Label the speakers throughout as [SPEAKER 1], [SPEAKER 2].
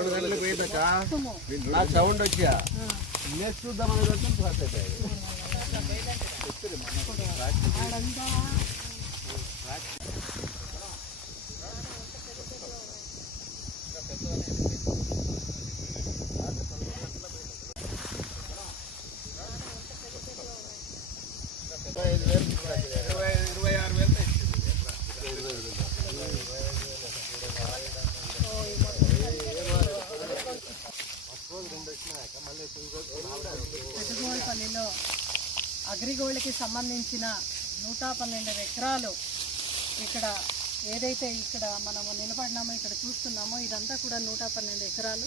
[SPEAKER 1] పదకొండు గంటలకు పోయిందక్క నాకు సౌండ్ వచ్చా నెక్స్ట్ చూద్దాం అనేది వచ్చి ఫస్ట్ అయిపోయాయి
[SPEAKER 2] ఆడంతా
[SPEAKER 1] ఇరవై ఇరవై ఆరు వేలు
[SPEAKER 2] పెద్దగోళ్ళపల్లిలో అగ్రిగోల్డ్కి సంబంధించిన నూట పన్నెండు ఎకరాలు ఇక్కడ ఏదైతే ఇక్కడ మనము నిలబడినామో ఇక్కడ చూస్తున్నామో ఇదంతా కూడా నూట పన్నెండు ఎకరాలు.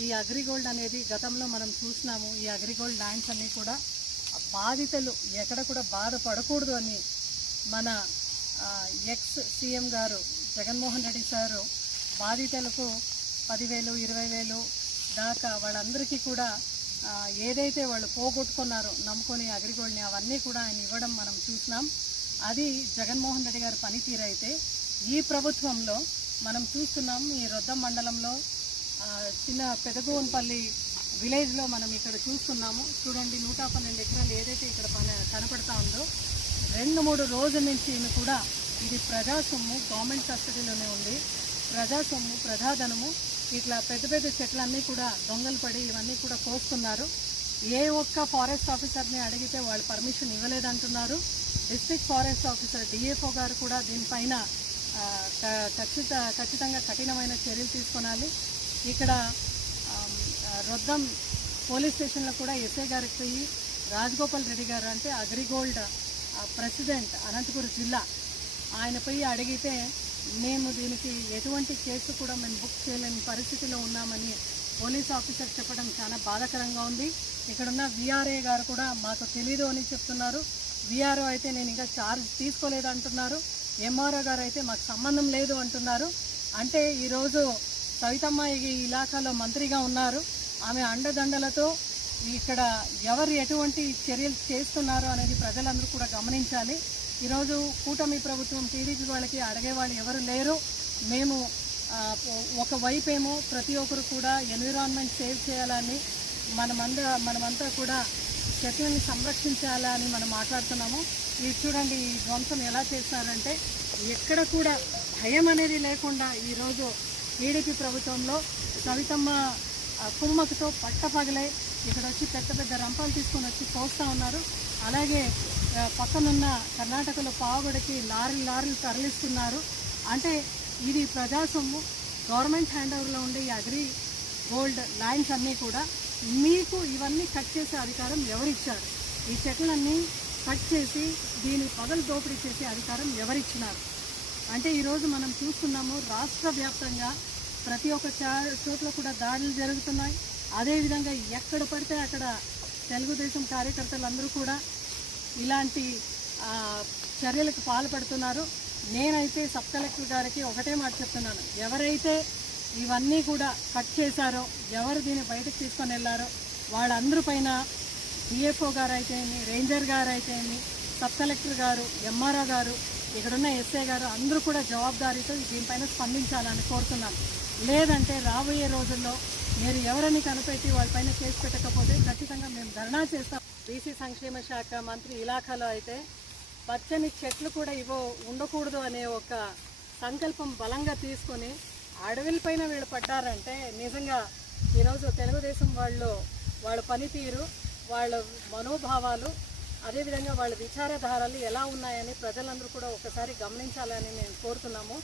[SPEAKER 2] ఈ అగ్రిగోల్డ్ అనేది గతంలో మనం చూసినాము ఈ అగ్రిగోల్డ్ ల్యాండ్స్ అన్నీ కూడా బాధితులు ఎక్కడ కూడా బాధపడకూడదు అని మన ఎక్స్ సీఎం గారు జగన్మోహన్ రెడ్డి సారు బాధితులకు పదివేలు ఇరవై వేలు దాకా వాళ్ళందరికీ కూడా ఏదైతే వాళ్ళు పోగొట్టుకున్నారో నమ్ముకొని అగ్రిగోల్డ్ని అవన్నీ కూడా ఆయన ఇవ్వడం మనం చూసినాం. అది జగన్మోహన్ రెడ్డి గారి పనితీరు అయితే ఈ ప్రభుత్వంలో మనం చూస్తున్నాం ఈ రొద్దం మండలంలో చిన్న పెదగోన్పల్లి విలేజ్లో మనం ఇక్కడ చూస్తున్నాము. చూడండి నూట పన్నెండు ఎకరాలు ఏదైతే ఇక్కడ పన కనపడతా ఉందో రెండు మూడు రోజుల నుంచి ఈయన కూడా ఇది ప్రజా సొమ్ము గవర్నమెంట్ కస్టడీలోనే ఉంది. ప్రజా సొమ్ము ప్రజాధనము ఇట్లా పెద్ద పెద్ద చెట్లన్నీ కూడా దొంగలు పడి ఇవన్నీ కూడా కోస్తున్నారు. ఏ ఒక్క ఫారెస్ట్ ఆఫీసర్ని అడిగితే వాళ్ళు పర్మిషన్ ఇవ్వలేదంటున్నారు. డిస్ట్రిక్ట్ ఫారెస్ట్ ఆఫీసర్ డిఎఫ్ఓ గారు కూడా దీనిపైన క- ఖచ్చిత ఖచ్చితంగా కఠినమైన చర్యలు తీసుకోవాలి ఇక్కడ రొద్దం పోలీస్ స్టేషన్లో కూడా ఎస్ఐ గారికి పోయి రాజగోపాల్ రెడ్డి గారు అంటే అగ్రిగోల్డ్ ప్రెసిడెంట్ అనంతపురం జిల్లా ఆయన పోయి అడిగితే మేము దీనికి ఎటువంటి కేసు కూడా మేము బుక్ చేయలేని పరిస్థితిలో ఉన్నామని పోలీస్ ఆఫీసర్ చెప్పడం చాలా బాధాకరంగా ఉంది. ఇక్కడున్న విఆర్ఏ గారు కూడా మాకు తెలీదు అని చెప్తున్నారు. విఆర్ఓ అయితే నేను ఇంకా ఛార్జ్ తీసుకోలేదు అంటున్నారు. ఎంఆర్ఓ గారు అయితే మాకు సంబంధం లేదు అంటున్నారు. అంటే ఈరోజు సవితమ్మ ఈ ఇలాకాలో మంత్రిగా ఉన్నారు. ఆమె అండదండలతో ఇక్కడ ఎవరు ఎటువంటి చర్యలు చేస్తున్నారు అనేది ప్రజలందరూ కూడా గమనించాలి. ఈరోజు కూటమి ప్రభుత్వం టీడీపీ వాళ్ళకి అడిగే వాళ్ళు ఎవరు లేరు. మేము ఒకవైపేమో ఒక వైపేమో ప్రతి ఒక్కరు కూడా ఎన్విరాన్మెంట్ సేవ్ చేయాలని మనమంద మనమంతా కూడా చెట్లని సంరక్షించాలని మనం మాట్లాడుతున్నాము. ఇది చూడండి ఈ ధ్వంసం ఎలా చేస్తారంటే ఎక్కడ కూడా భయం అనేది లేకుండా ఈరోజు టీడీపీ ప్రభుత్వంలో సవితమ్మ కుమ్మకుతో కుమ్మకతో పట్టపగలే ఇక్కడ వచ్చి పెద్ద పెద్ద రంపాలు తీసుకొని వచ్చి పోస్తూ ఉన్నారు. అలాగే పక్కనున్న కర్ణాటకలో పావుగడికి లారీ లారీలు తరలిస్తున్నారు. అంటే ఇది ప్రజాసొమ్ము. గవర్నమెంట్ హ్యాండ్ ఓవర్లో ఉండే ఈ అగ్రి గోల్డ్ ల్యాండ్స్ అన్నీ కూడా మీకు ఇవన్నీ కట్ చేసే అధికారం ఎవరిచ్చారు? ఈ చెట్లన్నీ కట్ చేసి దీని పగలు దోపిడీ చేసే అధికారం ఎవరిచ్చినారు? అంటే ఈరోజు మనం చూస్తున్నాము రాష్ట్ర వ్యాప్తంగా ప్రతి ఒక్క చోట్ల కూడా దాడులు జరుగుతున్నాయి. అదేవిధంగా ఎక్కడ పడితే అక్కడ తెలుగుదేశం కార్యకర్తలు అందరూ కూడా ఇలాంటి చర్యలకు పాల్పడుతున్నారు. నేనైతే సబ్ కలెక్టర్ గారికి ఒకటే మాట చెప్తున్నాను. ఎవరైతే ఇవన్నీ కూడా కట్ చేశారో ఎవరు దీన్ని బయటకు తీసుకొని వెళ్ళారో వాళ్ళందరి పైన డిఎఫ్ఓ గారు అయితేమి రేంజర్ గారు అయితేమి సబ్ కలెక్టర్ గారు ఎంఆర్ఓ గారు ఇక్కడున్న ఎస్ఐ గారు అందరూ కూడా జవాబుదారీతో దీనిపైన స్పందించాలని కోరుతున్నాను. లేదంటే రాబోయే రోజుల్లో మీరు ఎవరిని కనిపెట్టి వాళ్ళపైన కేసు పెట్టకపోతే ఖచ్చితంగా మేము ధర్నా చేస్తాం. బీసీ సంక్షేమ శాఖ మంత్రి ఇలాఖాలో అయితే పచ్చని చెట్లు కూడా ఇవో ఉండకూడదు అనే ఒక సంకల్పం బలంగా తీసుకొని అడవులపైన వీళ్ళు పడ్డారంటే నిజంగా ఈరోజు తెలుగుదేశం వాళ్ళు వాళ్ళ పనితీరు వాళ్ళ మనోభావాలు అదేవిధంగా వాళ్ళ విచారధారలు ఎలా ఉన్నాయని ప్రజలందరూ కూడా ఒకసారి గమనించాలని మేము కోరుతున్నాము.